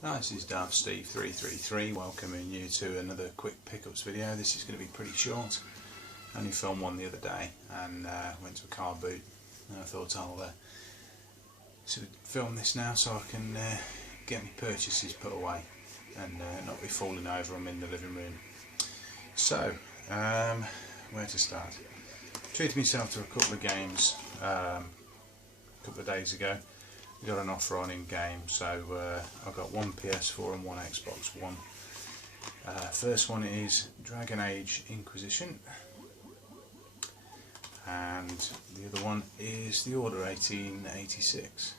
Hi, this is darthsteve333 welcoming you to another quick pickups video. This is going to be pretty short. I only filmed one the other day and went to a car boot, and I thought I'll sort of film this now so I can get my purchases put away and not be falling over them in the living room. So, where to start? Treated myself to a couple of games a couple of days ago. We got an offer on in game, so I've got one PS4 and one Xbox One. First one is Dragon Age Inquisition, and the other one is The Order 1886.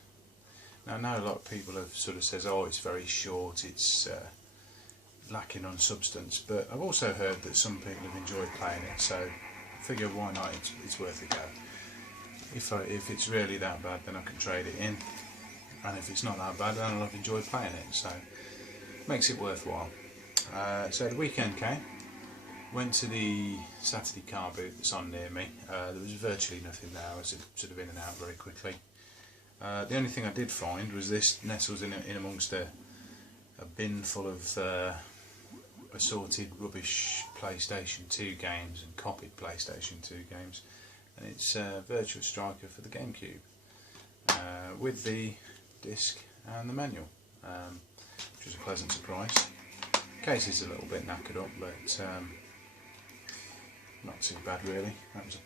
Now I know a lot of people have sort of says, oh, it's very short, it's lacking on substance, but I've also heard that some people have enjoyed playing it, so I figure why not, it's worth a go. If it's really that bad, then I can trade it in. And if it's not that bad, then I'll have enjoyed playing it, so makes it worthwhile. So the weekend came, went to the Saturday car boot that's on near me. There was virtually nothing there. I was sort of in and out very quickly. The only thing I did find was this nestles in amongst a bin full of assorted rubbish PlayStation 2 games and copied PlayStation 2 games, and it's Virtua Striker for the GameCube with the disc and the manual, which was a pleasant surprise. Case is a little bit knackered up, but not too bad really. That was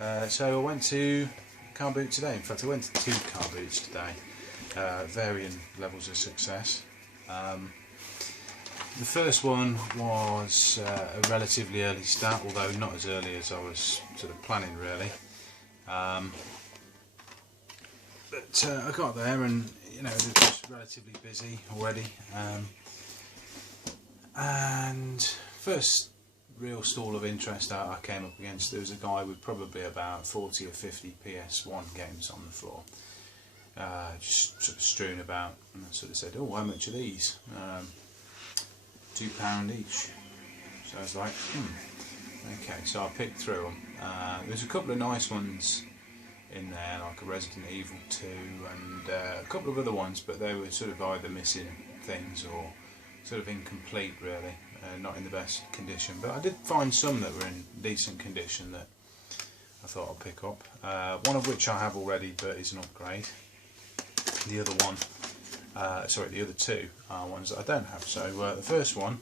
£1. So I went to car boot today. In fact, I went to 2 car boots today, varying levels of success. The first one was a relatively early start, although not as early as I was sort of planning really. But I got there and, you know, it was relatively busy already. And first real stall of interest I came up against, there was a guy with probably about 40 or 50 PS1 games on the floor, just sort of strewn about, and I sort of said, oh, how much are these? £2 each. So I was like, okay, so I picked through them. There's a couple of nice ones in there, like a Resident Evil 2 and a couple of other ones, but they were sort of either missing things or sort of incomplete really, not in the best condition. But I did find some that were in decent condition that I thought I'd pick up, one of which I have already but is an upgrade. The other one, the other two are ones that I don't have. So the first one,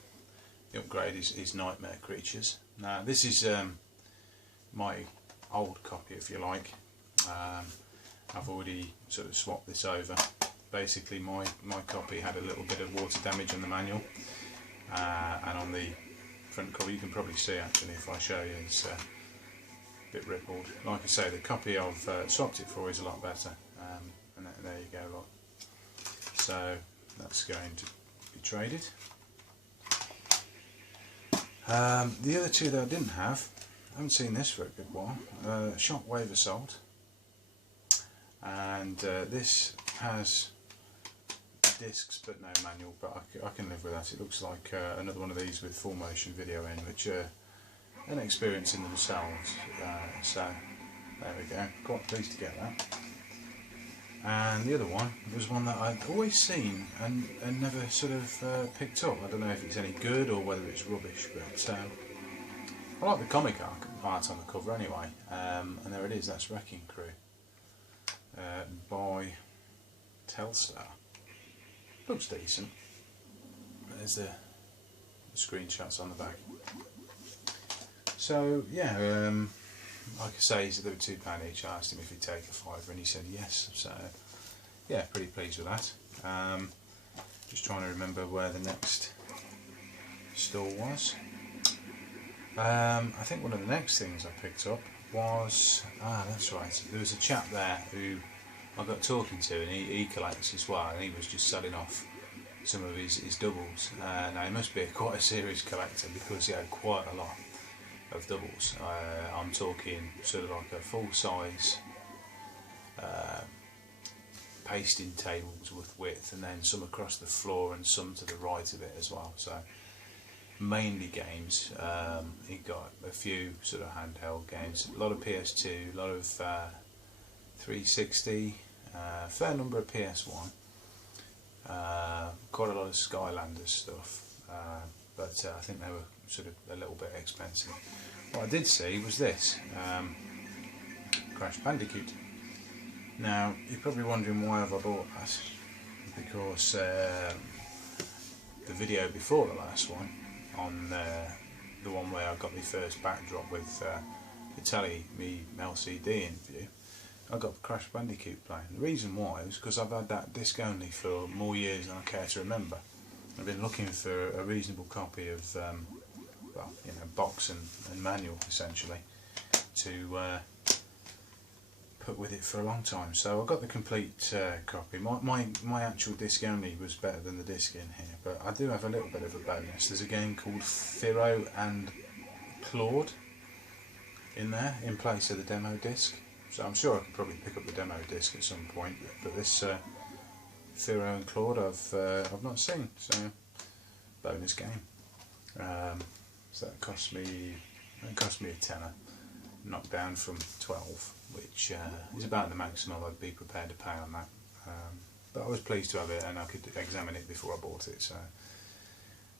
the upgrade, is Nightmare Creatures. Now this is my old copy, if you like. I've already sort of swapped this over. Basically my copy had a little bit of water damage on the manual, and on the front cover you can probably see actually if I show you, it's a bit rippled. Like I say, the copy I've swapped it for is a lot better, and there you go, look. So that's going to be traded. The other two that I didn't have, I haven't seen this for a good while, Shockwave Assault. And this has discs but no manual, but I can live with that. It looks like another one of these with full motion video in, which are an experience in themselves. So there we go, quite pleased to get that. And the other one was one that I'd always seen and never sort of picked up. I don't know if it's any good or whether it's rubbish, but I like the comic art on the cover anyway. And there it is, that's Wrecking Crew. By Telstar. Looks decent. There's the screenshots on the back. So yeah, like I say, they were £2 each. I asked him if he'd take a fiver and he said yes. So yeah, pretty pleased with that. Just trying to remember where the next store was. I think one of the next things I picked up was, that's right, there was a chap there who I got talking to, and he collects as well, and he was just selling off some of his doubles. Now he must be quite a serious collector because he had quite a lot of doubles. I'm talking sort of like a full size pasting tables with width, and then some across the floor and some to the right of it as well. So mainly games. He got a few sort of handheld games, a lot of PS2, a lot of 360, fair number of PS1, quite a lot of Skylanders stuff, but I think they were sort of a little bit expensive. What I did see was this, Crash Bandicoot. Now, you're probably wondering why have I bought that, because the video before the last one, on the one where I got my first backdrop with the telly, me LCD in view, I got Crash Bandicoot playing. The reason why was because I've had that disc only for more years than I care to remember. I've been looking for a reasonable copy of, well, you know, box and manual essentially, to put with it for a long time. So I got the complete copy. My actual disc only was better than the disc in here, but I do have a little bit of a bonus. There's a game called Firo and Claude in there in place of the demo disc. So I'm sure I could probably pick up the demo disc at some point, but this Firo and Claude I've not seen, so bonus game. So that cost me a tenner, knocked down from 12, which is about the maximum I'd be prepared to pay on that. But I was pleased to have it, and I could examine it before I bought it. So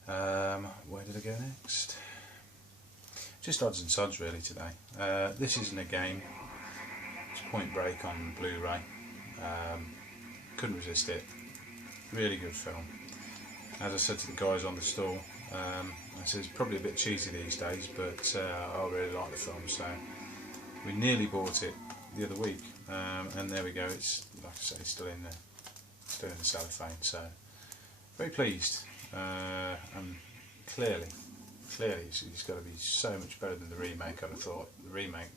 where did I go next? Just odds and sods really today. This isn't a game. It's Point Break on Blu-ray. Couldn't resist it. Really good film. As I said to the guys on the stall, I said it's probably a bit cheesy these days, but I really like the film. So we nearly bought it the other week, and there we go. It's, like I say, still in the cellophane. So very pleased, and clearly it's got to be so much better than the remake. I'd have thought the remake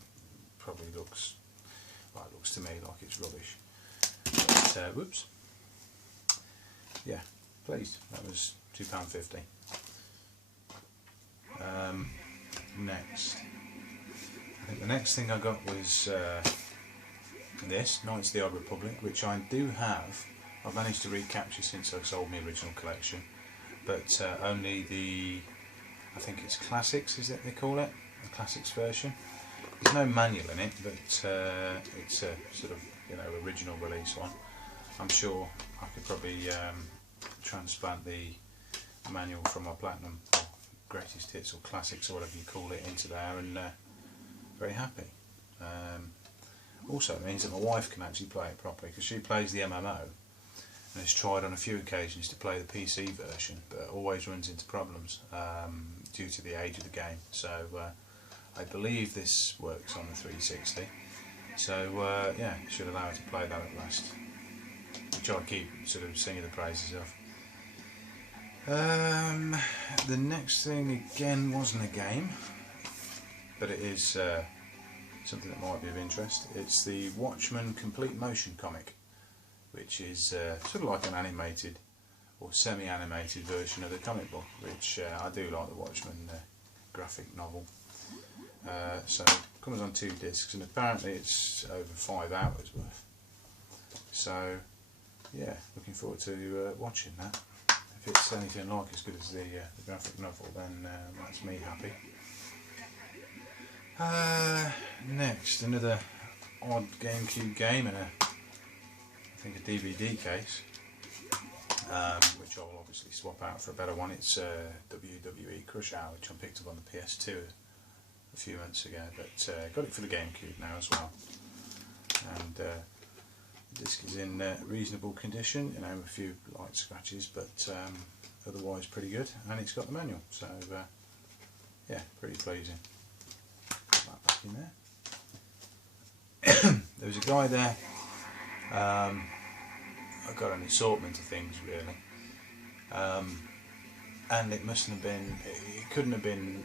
probably looks, well, it looks to me like it's rubbish. But, whoops. Yeah, pleased. That was £2.50. Next, I think the next thing I got was this Knights of the Old Republic, which I do have. I've managed to recapture since I sold my original collection, but only the, I think it's Classics, is it they call it? The Classics version. There's no manual in it, but it's a sort of, you know, original release one. I'm sure I could probably transplant the manual from my Platinum, or Greatest Hits or Classics or whatever you call it, into there, and very happy. Also, it means that my wife can actually play it properly, because she plays the MMO and has tried on a few occasions to play the PC version, but always runs into problems due to the age of the game. So I believe this works on the 360, so yeah, it should allow her to play that at last, which I keep sort of singing the praises of. The next thing again wasn't a game, but it is something that might be of interest. It's the Watchmen complete motion comic, which is sort of like an animated or semi-animated version of the comic book, which I do like the Watchmen graphic novel. So it comes on 2 discs, and apparently it's over 5 hours worth. So yeah, looking forward to watching that. If it's anything like as good as the graphic novel, then that's me happy. Next, another odd GameCube game in I think a DVD case, which I'll obviously swap out for a better one. It's WWE Crush Hour, which I picked up on the PS2 a few months ago, but got it for the GameCube now as well. And the disc is in reasonable condition, you know, a few light scratches, but otherwise pretty good, and it's got the manual, so yeah, pretty pleasing. Put that back in there. There was a guy there. I got an assortment of things really, and it mustn't have been, it couldn't have been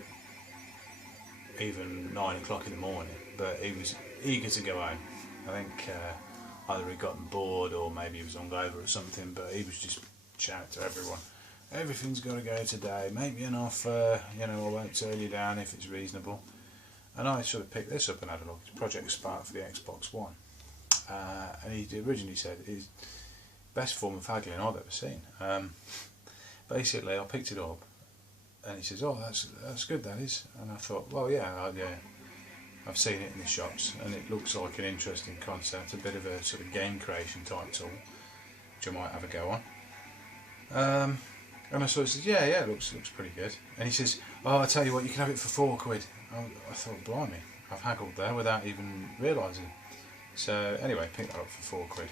even 9 o'clock in the morning, but he was eager to go home. I think either he'd gotten bored or maybe he was hungover or something, but he was just shouting to everyone, everything's got to go today, make me an offer, you know, I won't turn you down if it's reasonable. And I sort of picked this up and had a look. It's Project Spark for the Xbox One, and he originally said it's best form of haggling I've ever seen. Basically I picked it up and he says, oh, that's good, that is. And I thought, well, yeah, I've seen it in the shops, and it looks like an interesting concept, a bit of a sort of game creation type tool, which I might have a go on. And I sort of said, yeah, it looks pretty good. And he says, oh, I tell you what, you can have it for £4. I thought, blimey, I've haggled there without even realising. So anyway, picked that up for £4.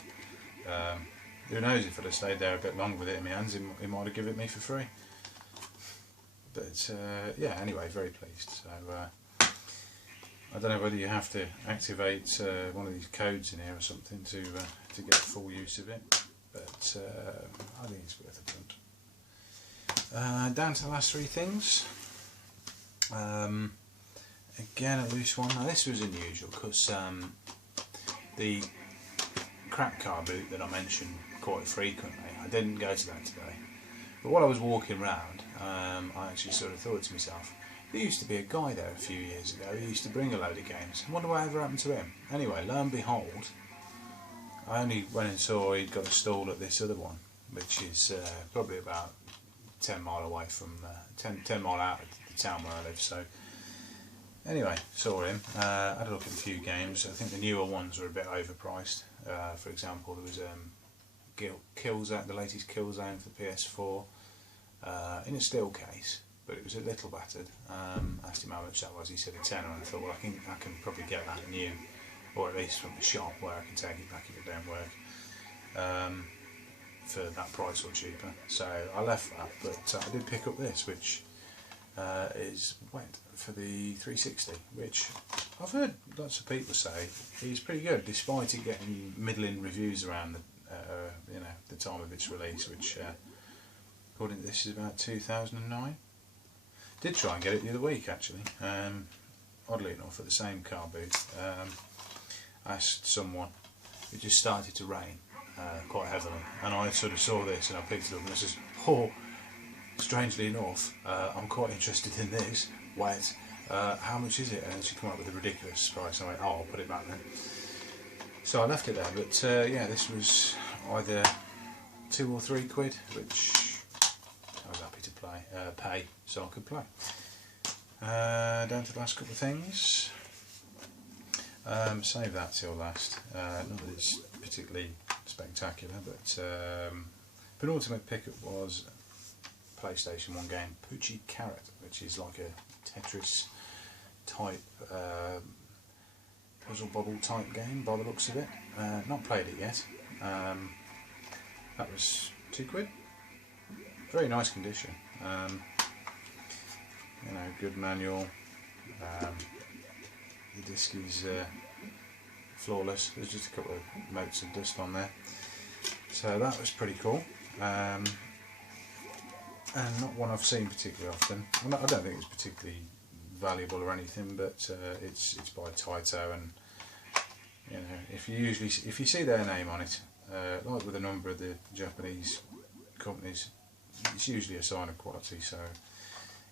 Who knows, if I'd have stayed there a bit longer with it in my hands, he might have given it me for free. But yeah, anyway, very pleased. So I don't know whether you have to activate one of these codes in here or something to get full use of it, but I think it's worth a punt. Down to the last three things. Again, a loose one. Now this was unusual because the crap car boot that I mentioned quite frequently, I didn't go to that today. But while I was walking around, I actually sort of thought to myself, there used to be a guy there a few years ago who used to bring a load of games. I wonder what ever happened to him. Anyway, lo and behold, I only went and saw he'd got a stall at this other one, which is probably about 10 mile away from 10 mile out of the town where I live. So anyway, saw him, had a look at a few games. I think the newer ones were a bit overpriced. For example, there was Killzone, the latest Killzone for PS4 in a steel case, but it was a little battered. Asked him how much that was. He said a tenner, and I thought, well, I can probably get that new, or at least from the shop where I can take it back if it don't work, for that price or cheaper. So I left that, but I did pick up this, which is wet for the 360, which I've heard lots of people say is pretty good, despite it getting middling reviews around the the time of its release, which according to this is about 2009. Did try and get it the other week actually, oddly enough at the same car boot. Asked someone, it just started to rain quite heavily, and I sort of saw this and I picked it up and I says, oh, strangely enough, I'm quite interested in this, wet, how much is it? And she came up with a ridiculous price, and I went, oh, I'll put it back then. So I left it there, but yeah, this was either £2 or £3, which I was happy to pay, so I could play. Down to the last couple of things. Save that till last. Not that it's particularly spectacular, but penultimate pickup was PlayStation 1 game Poochie Carrot, which is like a Tetris type puzzle bobble type game by the looks of it. Not played it yet. That was £2. Very nice condition. Good manual. The disc is flawless. There's just a couple of motes of dust on there. So that was pretty cool. And not one I've seen particularly often. I don't think it's particularly valuable or anything, but it's by Taito, and if you see their name on it, like with a number of the Japanese companies, it's usually a sign of quality. So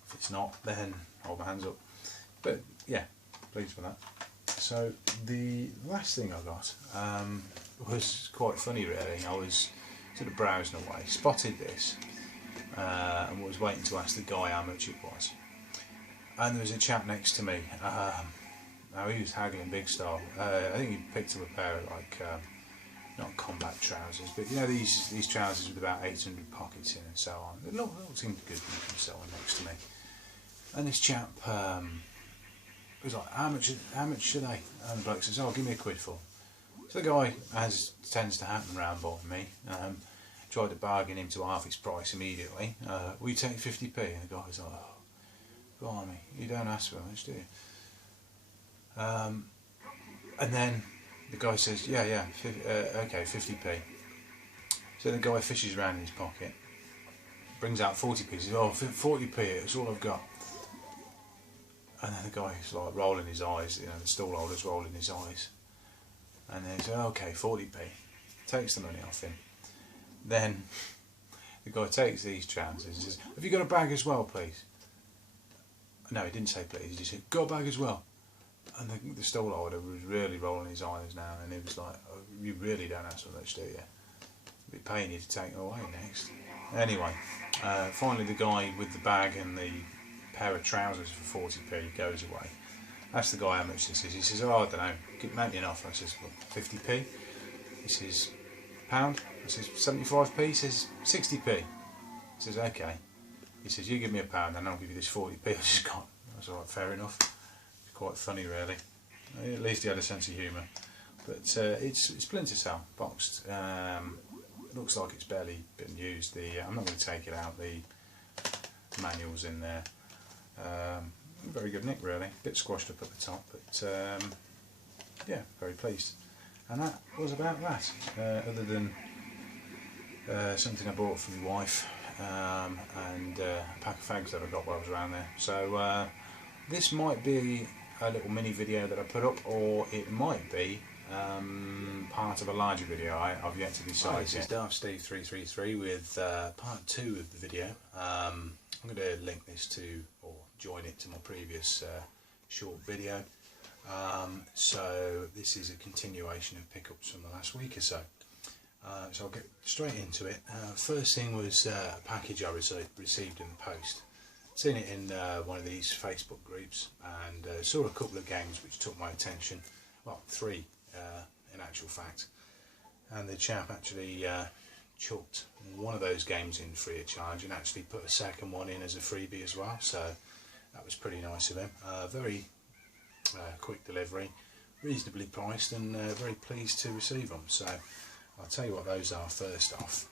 if it's not, then hold my hands up. But yeah, pleased with that. So the last thing I got was quite funny really. I was sort of browsing away, spotted this, and was waiting to ask the guy how much it was. And there was a chap next to me. Now he was haggling big style. I think he picked up a pair of not combat trousers, but these trousers with about 800 pockets in and so on. They all seemed good and so on next to me. And this chap was like, how much should I? And the bloke says, oh, give me £1 for. So the guy, as tends to happen round by me, tried to bargain him to half his price immediately. We take 50p, and the guy was like, oh, blimey, you don't ask for much, do you? And then the guy says, yeah, okay, 50p. So the guy fishes around in his pocket, brings out 40p, says, oh, 40p, that's all I've got. And then the guy's like rolling his eyes, the stall holder's rolling his eyes. And then he says, okay, 40p. Takes the money off him. Then the guy takes these trousers and says, have you got a bag as well, please? No, he didn't say please, he said, got a bag as well. And the stall holder was really rolling his eyes now, and he was like, oh, you really don't ask for much, do you? I'll be paying you to take them away next. Anyway, finally the guy with the bag and the pair of trousers for 40p goes away. Asked the guy how much this is. He says, oh, I don't know, make me an offer. I says, well, 50p. He says, pound. I says, 75p. He says, 60p. He says, okay. He says, you give me £1 and I'll give you this 40p I just got. I was alright, fair enough. It's quite funny really. At least he had a sense of humour. But it's Splinter Cell, boxed. It looks like it's barely been used. I'm not going to take it out, the manual's in there. Very good nick really, a bit squashed up at the top, but yeah, very pleased. And that was about that, other than something I bought for my wife and a pack of fags that I got while I was around there. So this might be a little mini video that I put up, or it might be part of a larger video. I've yet to decide. This is darthsteve333 with part 2 of the video. I'm going to link this to, or join it to my previous short video. So this is a continuation of pickups from the last week or so. So I'll get straight into it. First thing was a package I received in the post. Seen it in one of these Facebook groups, and saw a couple of games which took my attention. Well, 3 in actual fact. And the chap actually chucked one of those games in free of charge and actually put a second one in as a freebie as well. So that was pretty nice of him. Very quick delivery, reasonably priced, and very pleased to receive them. So I'll tell you what those are first off.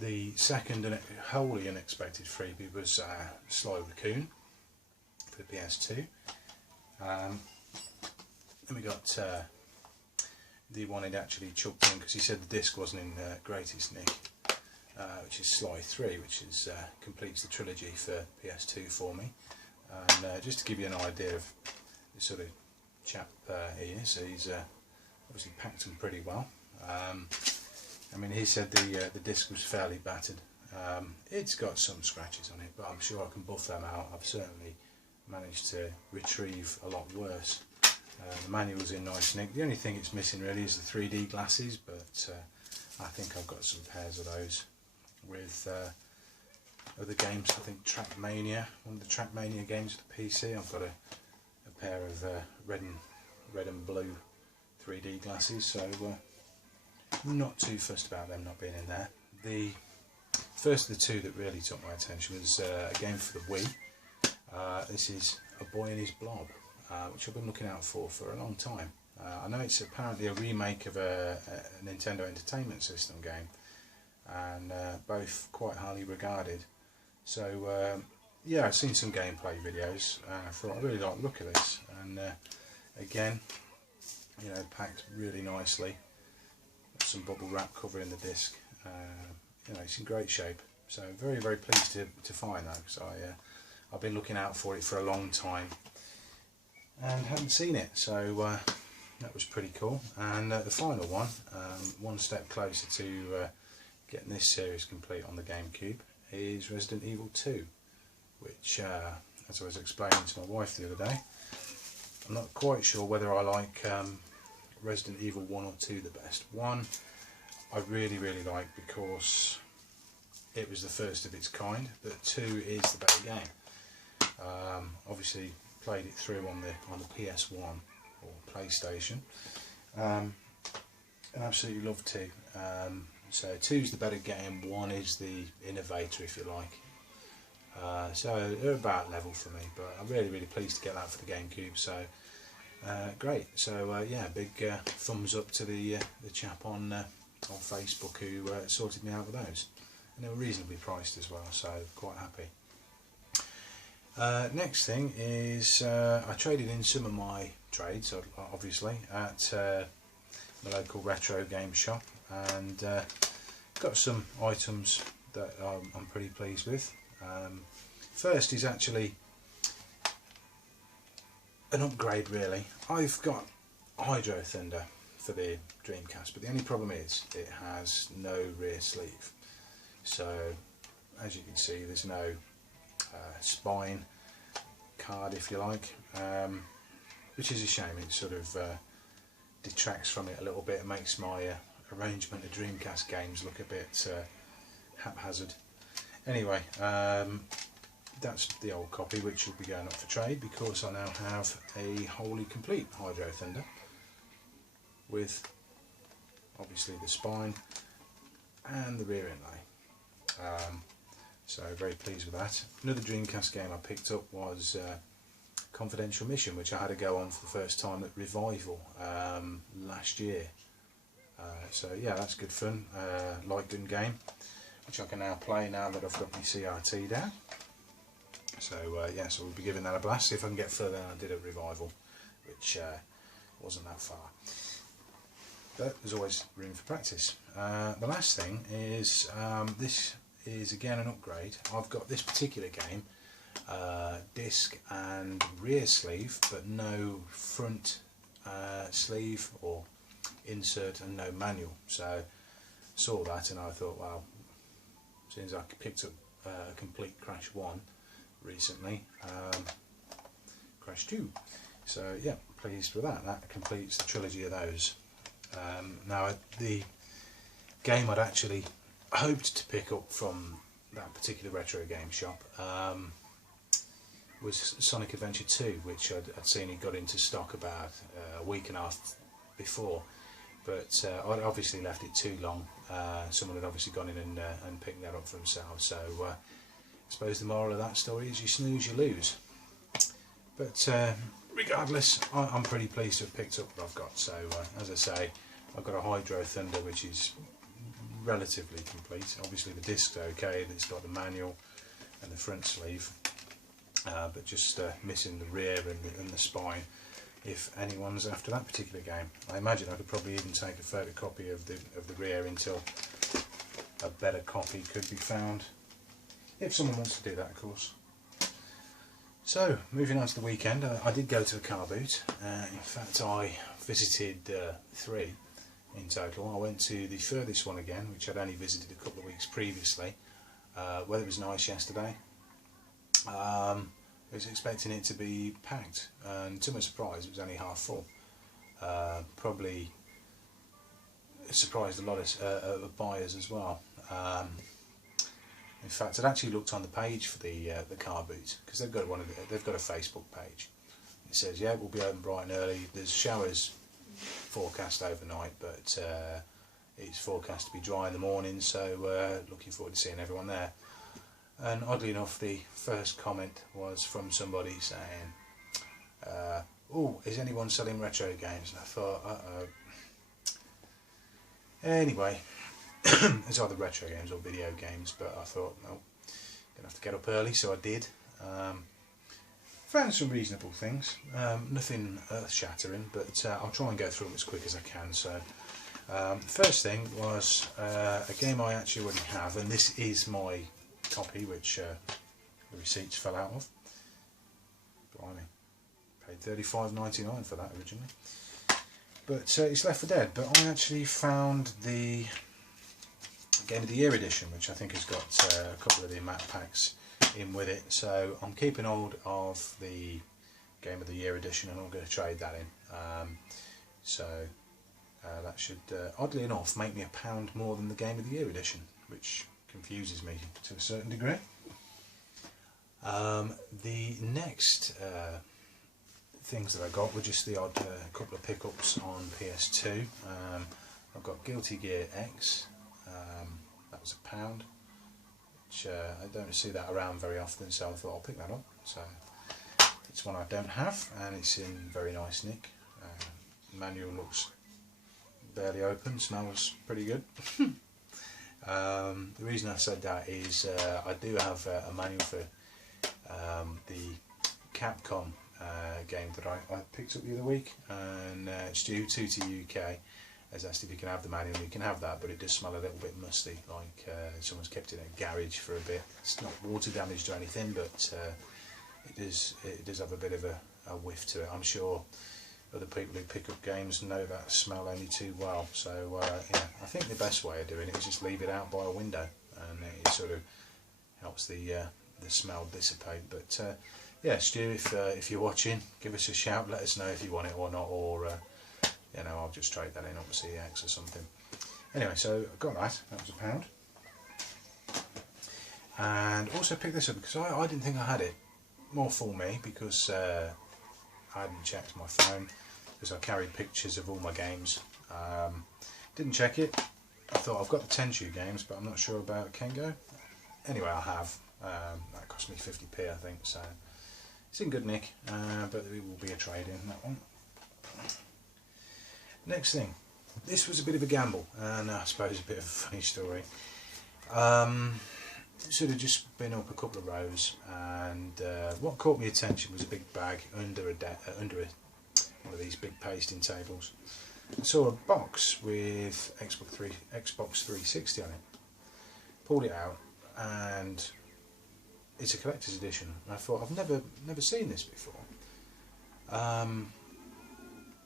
The second and wholly unexpected freebie was Sly Raccoon for the PS2. Then we got the one he'd actually chucked in because he said the disc wasn't in greatest nick, which is Sly 3, which is completes the trilogy for PS2 for me. And just to give you an idea of the sort of chap he is, he's obviously packed them pretty well. I mean, he said the disc was fairly battered. It's got some scratches on it, but I'm sure I can buff them out. I've certainly managed to retrieve a lot worse. The manual's in nice nick. The only thing it's missing really is the 3D glasses, but I think I've got some pairs of those with other games. I think Trackmania, one of the Trackmania games for the PC. I've got a pair of red and blue 3D glasses, so I'm not too fussed about them not being in there. The first of the 2 that really took my attention was a game for the Wii. This is A Boy and His Blob, which I've been looking out for a long time. I know it's apparently a remake of a Nintendo Entertainment System game, and both quite highly regarded. So yeah, I've seen some gameplay videos and I thought I really like the look of this, and again, you know, packed really nicely. Got some bubble wrap covering the disc. You know, it's in great shape. So very, very pleased to find that, because I've been looking out for it for a long time and hadn't seen it. So that was pretty cool. And the final one, one step closer to getting this series complete on the GameCube, is Resident Evil 2, which, as I was explaining to my wife the other day, I'm not quite sure whether I like Resident Evil 1 or 2 the best. 1 I really, really like because it was the first of its kind, but 2 is the better game. Obviously played it through on the PS1 or PlayStation, and absolutely loved 2. So 2's the better game, 1 is the innovator, if you like. So they're about level for me, but I'm really, really pleased to get that for the GameCube. So great. So yeah, big thumbs up to the chap on Facebook who sorted me out with those, and they were reasonably priced as well, so quite happy. Next thing is I traded in some of my trades, obviously, at the local retro game shop, and got some items that I'm pretty pleased with. First is actually an upgrade really. I've got Hydro Thunder for the Dreamcast, but the only problem is it has no rear sleeve. So as you can see, there's no spine card, if you like, which is a shame. It sort of detracts from it a little bit and makes my arrangement of Dreamcast games look a bit haphazard. Anyway, that's the old copy, which will be going up for trade because I now have a wholly complete Hydro Thunder with obviously the spine and the rear inlay. So very pleased with that. Another Dreamcast game I picked up was Confidential Mission, which I had to go on for the first time at Revival last year. So yeah, that's good fun. Light gun game, which I can now play now that I've got my CRT down. So yeah, so we'll be giving that a blast, see if I can get further than I did at Revival, which wasn't that far. But there's always room for practice. The last thing is, this is again an upgrade. I've got this particular game, disc and rear sleeve, but no front sleeve or insert, and no manual. So I saw that and I thought, well, since I picked up a complete Crash 1 recently, Crash 2. So yeah, pleased with that. That completes the trilogy of those. Now the game I'd actually hoped to pick up from that particular retro game shop was Sonic Adventure 2, which I'd seen it got into stock about a week and a half before, but I'd obviously left it too long. Someone had obviously gone in and picked that up for themselves. So I suppose the moral of that story is you snooze, you lose. But regardless, I'm pretty pleased to have picked up what I've got. So as I say, I've got a Hydro Thunder, which is relatively complete. Obviously the disc's okay, and it's got the manual and the front sleeve, but just missing the rear and the spine, if anyone's after that particular game. I imagine I could probably even take a photocopy of the rear until a better copy could be found, if someone wants to do that, of course. So, moving on to the weekend, I did go to a car boot. In fact, I visited 3 in total. I went to the furthest one again, which I'd only visited a couple of weeks previously. Weather was nice yesterday. I was expecting it to be packed, and to my surprise it was only half full. Probably surprised a lot of buyers as well. In fact, I'd actually looked on the page for the car boot, because they've got a Facebook page. It says, yeah, we'll be open bright and early. There's showers forecast overnight, but it's forecast to be dry in the morning, so looking forward to seeing everyone there. And oddly enough, the first comment was from somebody saying, oh, is anyone selling retro games? And I thought, uh-oh. Anyway, it's either retro games or video games, but I thought, no, gonna have to get up early, so I did. Found some reasonable things, nothing earth-shattering, but I'll try and go through them as quick as I can. So, the first thing was a game I actually already have, and this is my copy, which the receipts fell out of. Blimey, paid $35.99 for that originally. But it's Left 4 Dead. But I actually found the Game of the Year edition, which I think has got a couple of the map packs in with it. So I'm keeping hold of the Game of the Year edition, and I'm going to trade that in. So that should, oddly enough, make me £1 more than the Game of the Year edition, which confuses me to a certain degree. The next things that I got were just the odd couple of pickups on PS2. I've got Guilty Gear X, that was £1, which I don't see that around very often, so I thought I'll pick that up. So it's one I don't have, and it's in very nice nick. The manual looks barely open, smells pretty good. The reason I said that is I do have a manual for the Capcom game that I picked up the other week, and Stu, Tutti UK, has asked if you can have the manual. You can have that, but it does smell a little bit musty, like someone's kept it in a garage for a bit. It's not water damaged or anything, but it does have a bit of a whiff to it. I'm sure other people who pick up games know that smell only too well. So yeah, I think the best way of doing it is just leave it out by a window, and it sort of helps the smell dissipate. But yeah, Stu, if you're watching, give us a shout. Let us know if you want it or not, or you know, I'll just trade that in up to CX or something. Anyway, so I got that. That was £1. And also picked this up because I didn't think I had it. More for me, because I hadn't checked my phone, because I carried pictures of all my games. Didn't check it. I thought I've got the Tenchu games, but I'm not sure about Kengo. anyway, I have. That cost me 50p, I think, so it's in good nick, but it will be a trade-in, that one. Next thing, this was a bit of a gamble, and I suppose a bit of a funny story. Should have just been up a couple of rows, and what caught my attention was a big bag under one of these big pasting tables. I saw a box with Xbox 360 on it. Pulled it out, and it's a collector's edition. And I thought, I've never seen this before.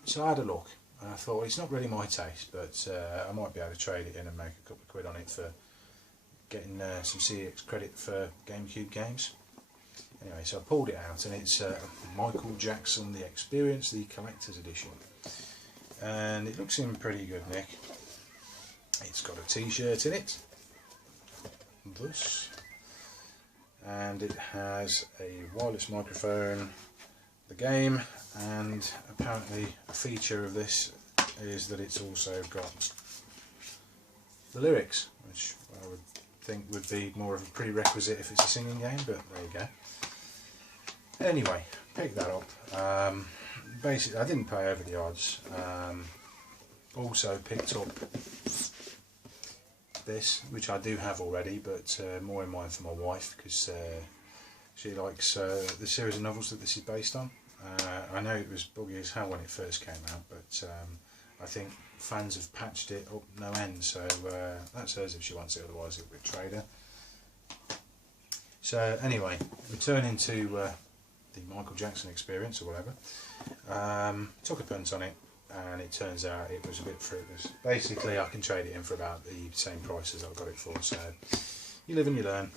So I had a look, and I thought, it's not really my taste, but I might be able to trade it in and make a couple of quid on it for getting some CX credit for GameCube games. Anyway, so I pulled it out, and it's Michael Jackson The Experience, the collector's edition. And it looks in pretty good nick. It's got a t-shirt in it, thus, and it has a wireless microphone, the game, and apparently a feature of this is that it's also got the lyrics, which I would think would be more of a prerequisite if it's a singing game, but there you go. Anyway, picked that up. Basically, I didn't pay over the odds. Also picked up this, which I do have already, but more in mind for my wife, because she likes the series of novels that this is based on. I know it was buggy as hell when it first came out, but I think fans have patched it up no end, so that's hers if she wants it, otherwise it would be a trader. So anyway, returning to the Michael Jackson Experience or whatever, took a punt on it, and it turns out it was a bit fruitless. Basically, I can trade it in for about the same price as I got it for, so you live and you learn.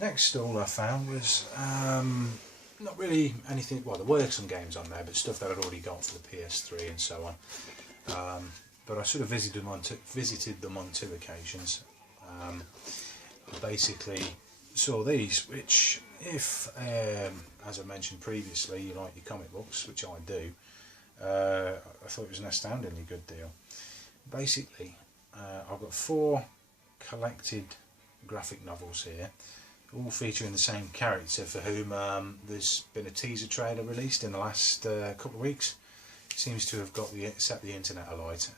Next stall I found was not really anything, well, there were some games on there, but stuff that I'd already got for the PS3 and so on. But I sort of visited them on two occasions. Basically saw these, which if, as I mentioned previously, you like your comic books, which I do, I thought it was an astoundingly good deal. Basically, I've got 4 collected graphic novels here, all featuring the same character, for whom there's been a teaser trailer released in the last couple of weeks. It seems to have set the internet alight.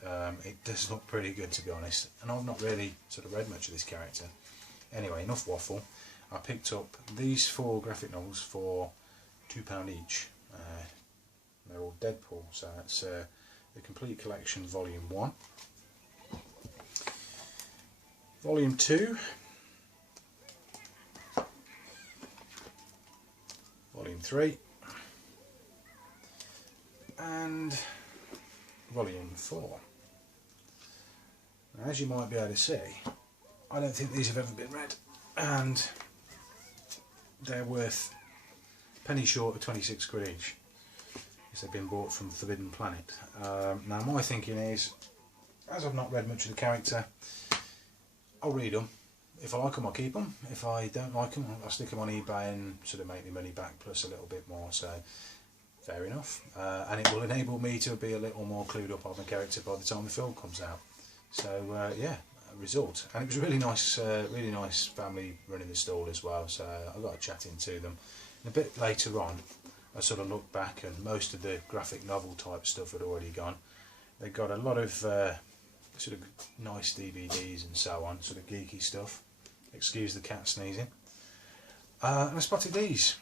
It does look pretty good, to be honest, and I've not really sort of read much of this character. Anyway, enough waffle. I picked up these 4 graphic novels for £2 each. They're all Deadpool, so that's the Complete Collection Volume 1. Volume 2. Volume 3. And Volume 4. Now, as you might be able to see, I don't think these have ever been read, and they're worth penny short of 26 quid each, because they've been bought from Forbidden Planet. Now my thinking is, as I've not read much of the character, I'll read them. If I like them, I'll keep them. If I don't like them, I'll stick them on eBay and sort of make my money back plus a little bit more, so fair enough. And it will enable me to be a little more clued up on the character by the time the film comes out. So yeah, result. And it was really nice family running the stall as well, so I got chatting to them. And a bit later on, I sort of looked back, and most of the graphic novel type stuff had already gone. They got a lot of sort of nice DVDs and so on, sort of geeky stuff. Excuse the cat sneezing. And I spotted these,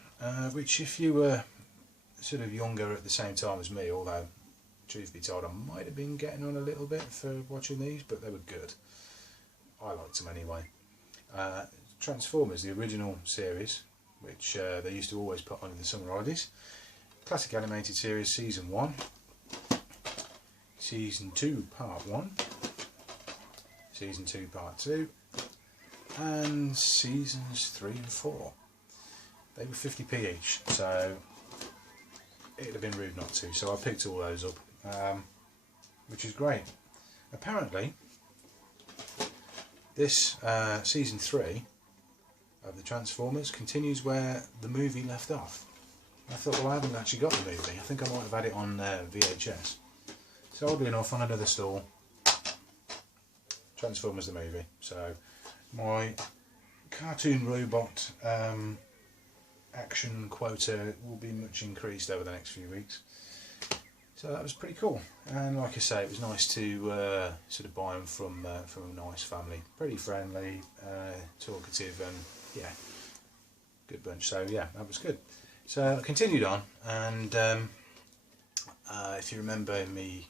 which if you were sort of younger at the same time as me, although truth be told I might have been getting on a little bit for watching these, but they were good. I liked them anyway. Transformers, the original series, which they used to always put on in the summer holidays. Classic animated series, Season 1. Season 2, Part 1. Season 2, Part 2. And Seasons 3 and 4. They were 50p each, so it'd have been rude not to. So I picked all those up, which is great. Apparently, this Season 3 of the Transformers continues where the movie left off. I thought, well, I haven't actually got the movie. I think I might have had it on VHS. So oddly enough, on another stall, Transformers the movie. So my cartoon robot action quota will be much increased over the next few weeks. So that was pretty cool, and like I say, it was nice to sort of buy them from a nice family, pretty friendly, talkative, and yeah, good bunch. So yeah, that was good. So I continued on, and if you remember me,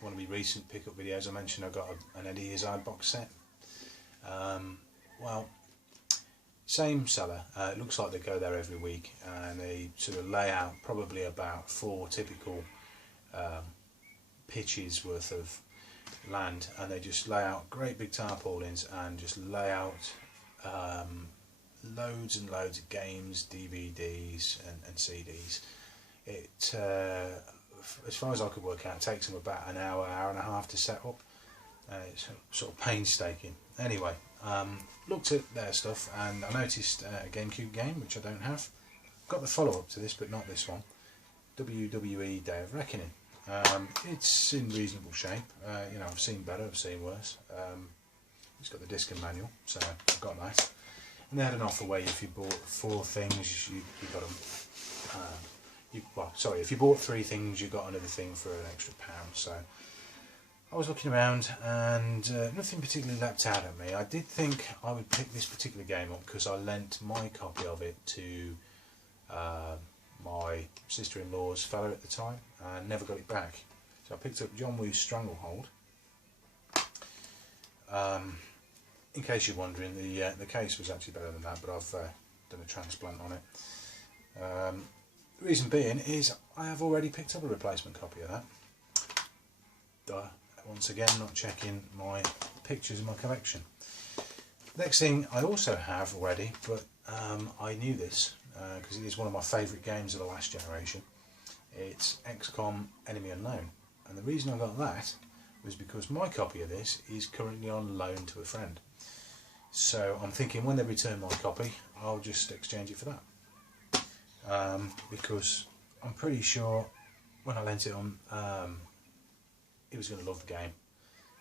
one of my recent pickup videos, I mentioned I got an Eddie Izzard box set. Well, same seller. It looks like they go there every week, and they sort of lay out probably about 4 typical pitches worth of land, and they just lay out great big tarpaulins and just lay out loads and loads of games, DVDs and CDs. It, as far as I could work out, takes them about an hour, hour and a half to set up. It's sort of painstaking. Anyway, looked at their stuff, and I noticed a GameCube game which I don't have. Got the follow-up to this, but not this one. WWE Day of Reckoning. It's in reasonable shape. You know, I've seen better, I've seen worse. It's got the disc and manual, so I've got that. And they had an offer where if you bought 4 things, you got them. Well, sorry, if you bought 3 things, you got another thing for an extra £1. So I was looking around, and nothing particularly leapt out at me. I did think I would pick this particular game up because I lent my copy of it to my sister-in-law's fella at the time, and never got it back. So I picked up John Woo's Stranglehold. In case you're wondering, the case was actually better than that, but I've done a transplant on it. The reason being is I have already picked up a replacement copy of that. Once again, not checking my pictures in my collection. Next thing I also have already, but I knew this because it is one of my favourite games of the last generation. It's XCOM Enemy Unknown, and the reason I got that was because my copy of this is currently on loan to a friend. So I'm thinking when they return my copy, I'll just exchange it for that. Because I'm pretty sure when I lent it on, he was going to love the game.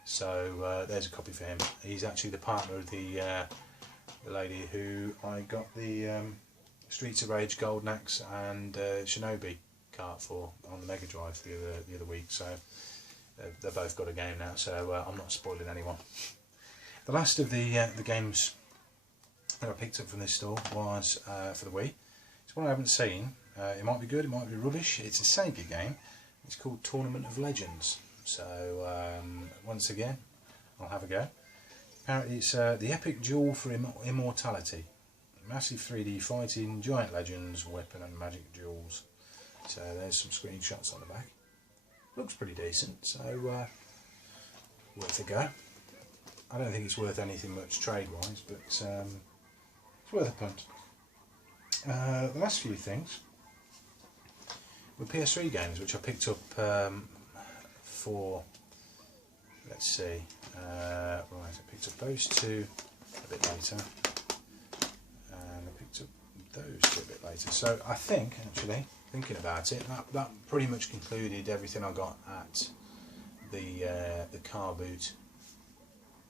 So there's a copy for him. He's actually the partner of the lady who I got the Streets of Rage Golden Axe and Shinobi cart for on the Mega Drive the other week. So they've both got a game now. So I'm not spoiling anyone. The last of the games that I picked up from this store was for the Wii. It's one I haven't seen. It might be good, it might be rubbish. It's a Sega game. It's called Tournament of Legends. So once again, I'll have a go. Apparently it's the epic duel for immortality. Massive 3D fighting, giant legends, weapon and magic duels. So there's some screenshots on the back. Looks pretty decent, so worth a go. I don't think it's worth anything much trade-wise, but it's worth a punt. The last few things were PS3 games, which I picked up for, let's see, right, I picked up those 2 a bit later, and I picked up those 2 a bit later. So I think, actually, thinking about it, that pretty much concluded everything I got at the car boot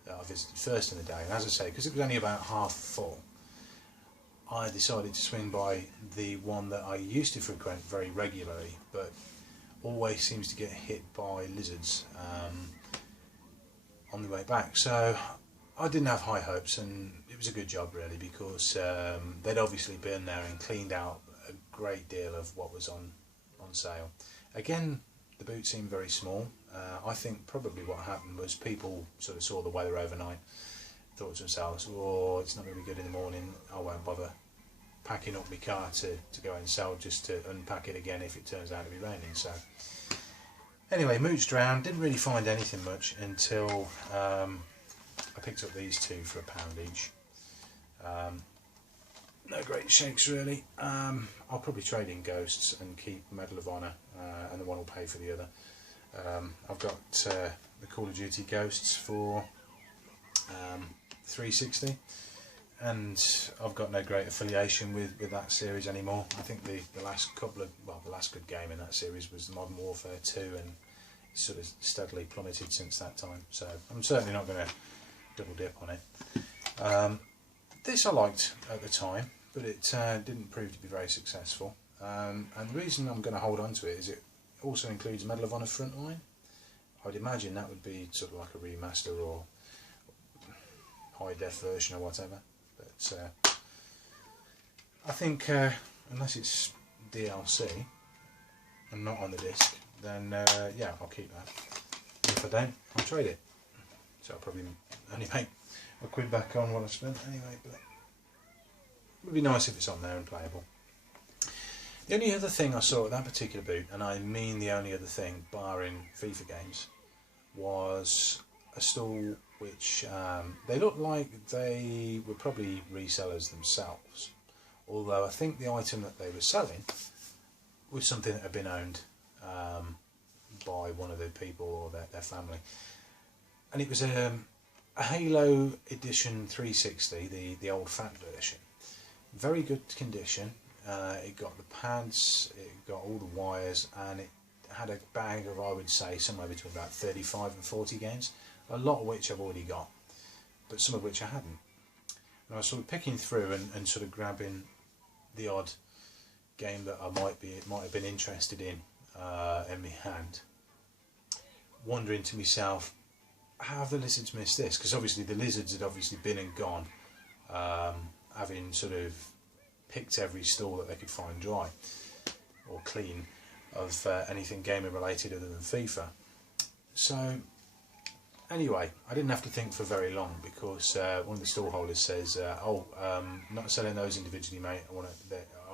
that I visited first in the day. And as I say, because it was only about half full, I decided to swing by the one that I used to frequent very regularly, but always seems to get hit by lizards on the way back. So I didn't have high hopes, and it was a good job really, because they'd obviously been there and cleaned out a great deal of what was on sale. Again, the boot seemed very small. I think probably what happened was people sort of saw the weather overnight, thought to themselves, oh, it's not going to be good in the morning, I won't bother packing up my car to go and sell, just to unpack it again if it turns out to be raining. So anyway, mooched around, didn't really find anything much until I picked up these 2 for £1 each. No great shakes really. I'll probably trade in Ghosts and keep Medal of Honor, and the one will pay for the other. I've got the Call of Duty Ghosts for 360, and I've got no great affiliation with that series anymore. I think the last couple of, well, the last good game in that series was Modern Warfare 2, and sort of steadily plummeted since that time. So I'm certainly not going to double dip on it. This I liked at the time, but it didn't prove to be very successful. And the reason I'm going to hold on to it is it also includes Medal of Honor Frontline. I would imagine that would be sort of like a remaster or high def version or whatever. But I think unless it's DLC and not on the disc, then yeah, I'll keep that. If I don't, I'll trade it. So I'll probably only make a quid back on what I spent anyway, but it would be nice if it's on there and playable. The only other thing I saw at that particular boot, and I mean the only other thing, barring FIFA games, was a stall which they looked like they were probably resellers themselves, although I think the item that they were selling was something that had been owned by one of the people or their family, and it was a Halo Edition 360, the old fat version. Very good condition. It got the pads, it got all the wires, and it had a bag of, I would say, somewhere between about 35 and 40 games, a lot of which I've already got, but some of which I hadn't. And I was sort of picking through and sort of grabbing the odd game that I might have been interested in my hand, wondering to myself, how have the Lizards missed this? Because obviously the Lizards had obviously been and gone, having sort of picked every stall that they could find dry or clean of anything gaming related other than FIFA. So anyway, I didn't have to think for very long, because one of the stall holders says, not selling those individually, mate, I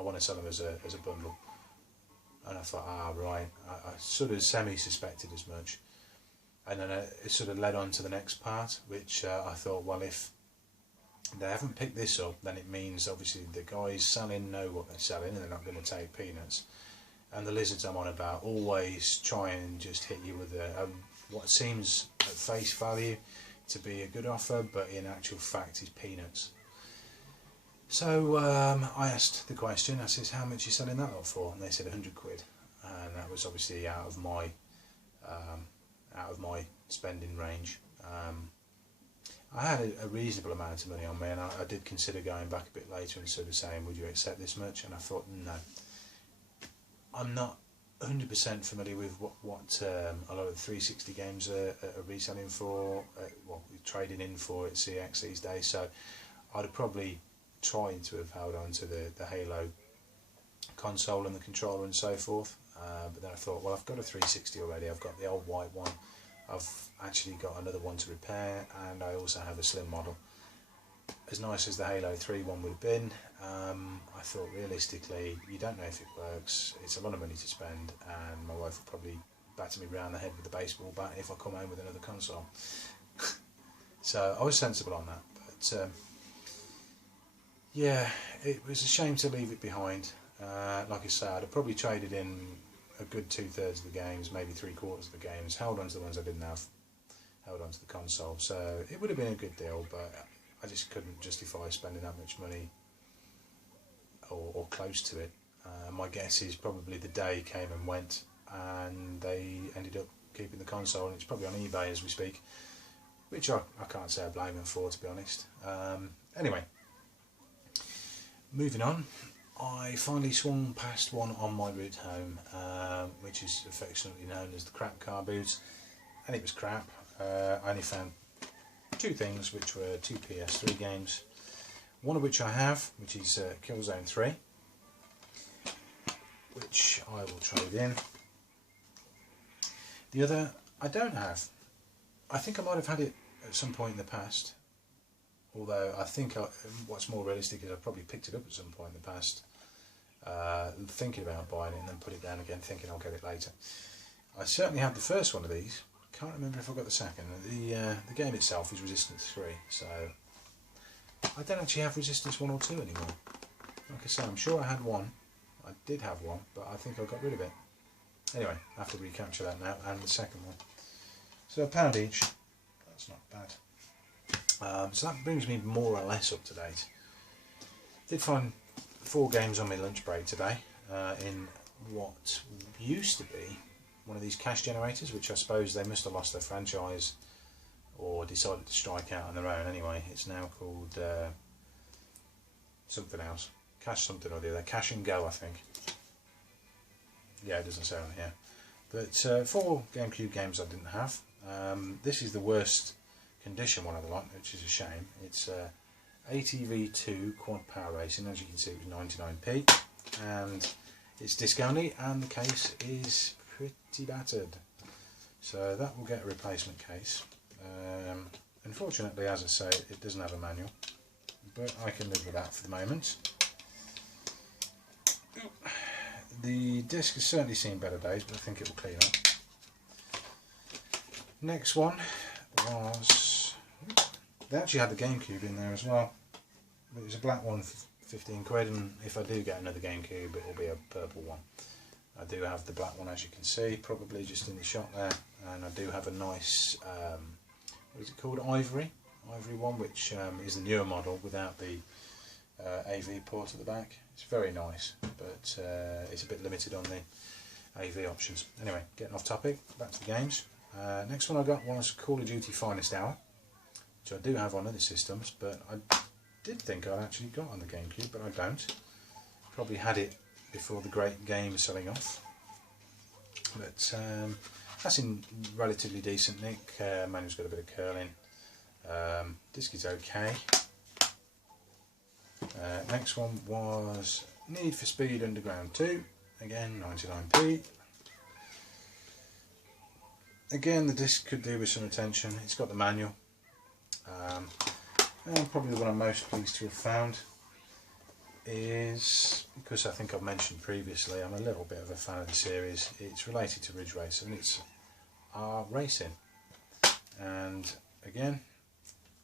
want to sell them as a bundle. And I thought, right, I sort of semi-suspected as much. And then it sort of led on to the next part, which I thought, well, if they haven't picked this up, then it means obviously the guys selling know what they're selling and they're not going to take peanuts. And the Lizards I'm on about always try and just hit you with what seems at face value to be a good offer, but in actual fact is peanuts. So I asked the question, I says, how much are you selling that lot for? And they said 100 quid. And that was obviously out of my spending range. I had a reasonable amount of money on me, and I did consider going back a bit later and sort of saying, would you accept this much? And I thought, no. I'm not 100% familiar with what a lot of the 360 games are reselling for, trading in for at CX these days, so I'd have probably tried to have held on to the Halo console and the controller and so forth, but then I thought, well, I've got a 360 already, I've got the old white one, I've actually got another one to repair, and I also have a slim model. As nice as the Halo 3 one would have been, I thought realistically, you don't know if it works, it's a lot of money to spend, and my wife will probably batter me round the head with a baseball bat if I come home with another console. So I was sensible on that, but yeah, it was a shame to leave it behind. Like I say, I'd have probably traded in a good 2/3 of the games, maybe 3/4 of the games, held on to the ones I didn't have, held on to the console, so it would have been a good deal, but I just couldn't justify spending that much money or close to it. My guess is probably the day came and went and they ended up keeping the console, and it's probably on eBay as we speak, which I can't say I blame them for, to be honest. Anyway, moving on, I finally swung past one on my route home, which is affectionately known as the crap car boot, and it was crap. I only found two things, which were two PS3 games, one of which I have, which is Killzone 3, which I will trade in. The other I don't have. I think I might have had it at some point in the past, although I think what's more realistic is I probably picked it up at some point in the past, thinking about buying it and then put it down again thinking I'll get it later. I certainly had the first one of these. Can't remember if I got the second. The game itself is Resistance 3, so I don't actually have Resistance 1 or 2 anymore. Like I say, I'm sure I had one. I did have one, but I think I got rid of it. Anyway, I have to recapture that now, and the second one. So £1 each. That's not bad. So that brings me more or less up to date. Did find 4 games on my lunch break today, in what used to be one of these cash generators, which I suppose they must have lost their franchise or decided to strike out on their own anyway. It's now called something else. Cash something or the other. Cash and Go, I think. Yeah, it doesn't say on here. But 4 GameCube games I didn't have. This is the worst condition one of the lot, which is a shame. It's ATV2 Quad Power Racing. As you can see, it was 99p. And it's disc only, and the case is pretty battered. So that will get a replacement case. Unfortunately, as I say, it doesn't have a manual, but I can live with that for the moment. The disc has certainly seen better days, but I think it will clean up. Next one was, they actually had the GameCube in there as well. It was a black one for 15 quid, and if I do get another GameCube, it will be a purple one. I do have the black one, as you can see, probably just in the shot there, and I do have a nice, what is it called, Ivory one, which is the newer model without the AV port at the back. It's very nice, but it's a bit limited on the AV options. Anyway, getting off topic, back to the games. Next one I got was Call of Duty Finest Hour, which I do have on other systems, but I did think I'd actually got on the GameCube, but I don't. Probably had it before the great game selling off. But that's in relatively decent nick. Manual's got a bit of curling. Disc is okay. Next one was Need for Speed Underground 2, again 99p. Again, the disc could do with some attention. It's got the manual, and probably the one I'm most pleased to have found is, because I think I've mentioned previously, I'm a little bit of a fan of the series. It's related to Ridge Racer, and it's racing, and again,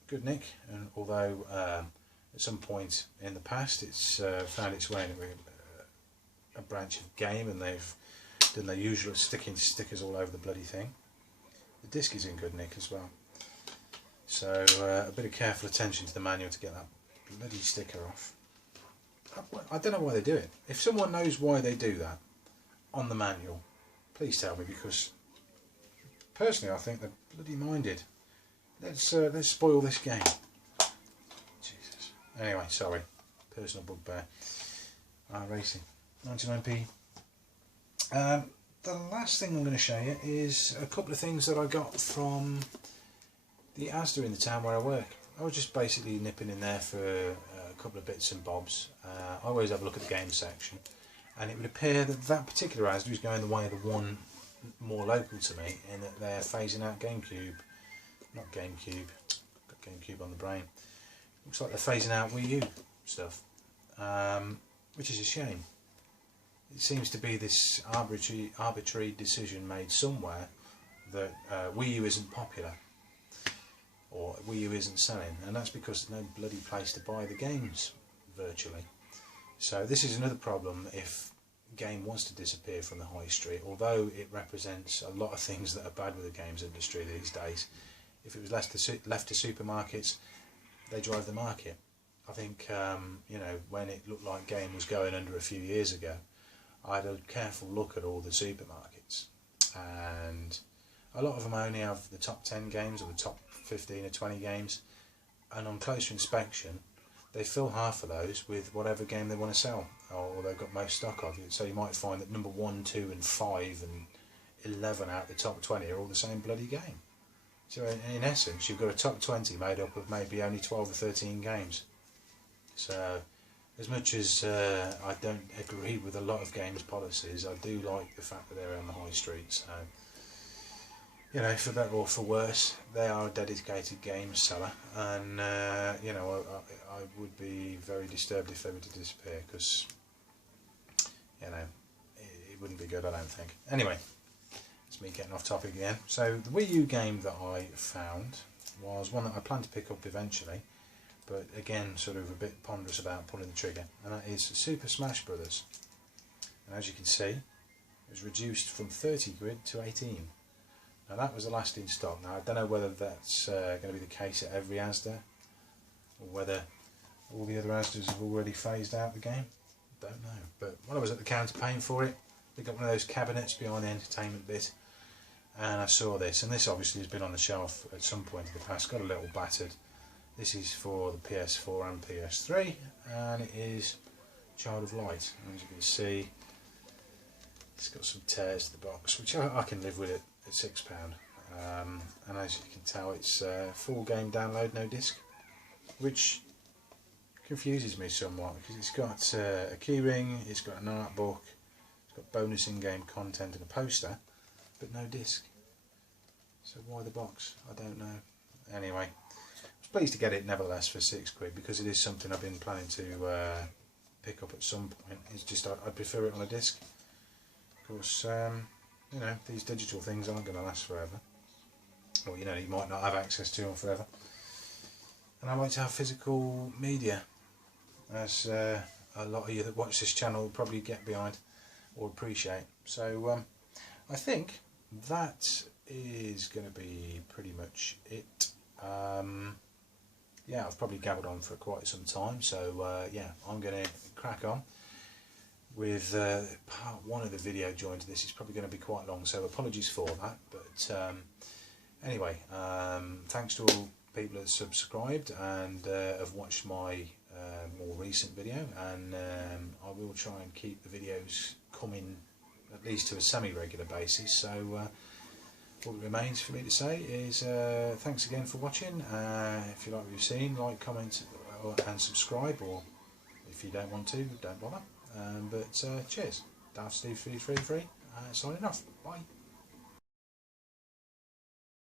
good nick. And although at some point in the past it's found its way into a branch of game, and they've done their usual sticking stickers all over the bloody thing, the disc is in good nick as well. So a bit of careful attention to the manual to get that bloody sticker off. I don't know why they do it. If someone knows why they do that on the manual, please tell me, because personally I think they're bloody minded. Let's spoil this game. Jesus. Anyway, sorry. Personal bugbear. Racing. 99p. The last thing I'm going to show you is a couple of things that I got from the Asda in the town where I work. I was just basically nipping in there for a couple of bits and bobs. I always have a look at the game section, and it would appear that that particular Asda is going the way of the one more local to me, in that they're phasing out GameCube. Not GameCube, got GameCube on the brain. Looks like they're phasing out Wii U stuff, which is a shame. It seems to be this arbitrary decision made somewhere that Wii U isn't popular, or Wii U isn't selling, and that's because there's no bloody place to buy the games virtually. So this is another problem if game was to disappear from the high street, although it represents a lot of things that are bad with the games industry these days. If it was left to supermarkets, they drive the market. I think you know, when it looked like game was going under a few years ago, I had a careful look at all the supermarkets, and a lot of them only have the top 10 games or the top 15 or 20 games, and on closer inspection they fill half of those with whatever game they want to sell, or they've got most stock of it. So you might find that number 1, 2 and 5 and 11 out of the top 20 are all the same bloody game. So in essence you've got a top 20 made up of maybe only 12 or 13 games. So as much as I don't agree with a lot of games policies, I do like the fact that they're on the high street. So, you know, for better or for worse, they are a dedicated game seller, and you know, I would be very disturbed if they were to disappear, because, you know, it wouldn't be good, I don't think. Anyway, it's me getting off topic again. So the Wii U game that I found was one that I plan to pick up eventually, but again sort of a bit ponderous about pulling the trigger, and that is Super Smash Brothers. And as you can see, it was reduced from 30 quid to 18. Now that was the last in stock. Now I don't know whether that's going to be the case at every Asda, or whether all the other Asdas have already phased out the game. Don't know. But when I was at the counter paying for it, They got one of those cabinets behind the entertainment bit, and I saw this, and this obviously has been on the shelf at some point in the past, got a little battered. This is for the PS4 and PS3, and it is Child of Light. As you can see, it's got some tears to the box, which I can live with it at £6. And as you can tell, it's full game download, no disc, which confuses me somewhat, because it's got a keyring, it's got an art book, it's got bonus in-game content and a poster, but no disc. So why the box? I don't know. Anyway, I was pleased to get it nevertheless for £6, because it is something I've been planning to pick up at some point. It's just I'd prefer it on a disc. Of course, you know, these digital things aren't going to last forever. Or, you know, you might not have access to them forever. And I like to have physical media, as a lot of you that watch this channel will probably get behind or appreciate. So I think that is going to be pretty much it. Yeah, I've probably gabbled on for quite some time, so yeah, I'm going to crack on with part one of the video joined to this. It's probably going to be quite long, so apologies for that. But anyway, thanks to all people that have subscribed and have watched my more recent video, and I will try and keep the videos coming at least to a semi-regular basis. So all that remains for me to say is thanks again for watching. If you like what you've seen, like, comment and subscribe, or if you don't want to, don't bother. But cheers. darthsteve333 signing off. Bye.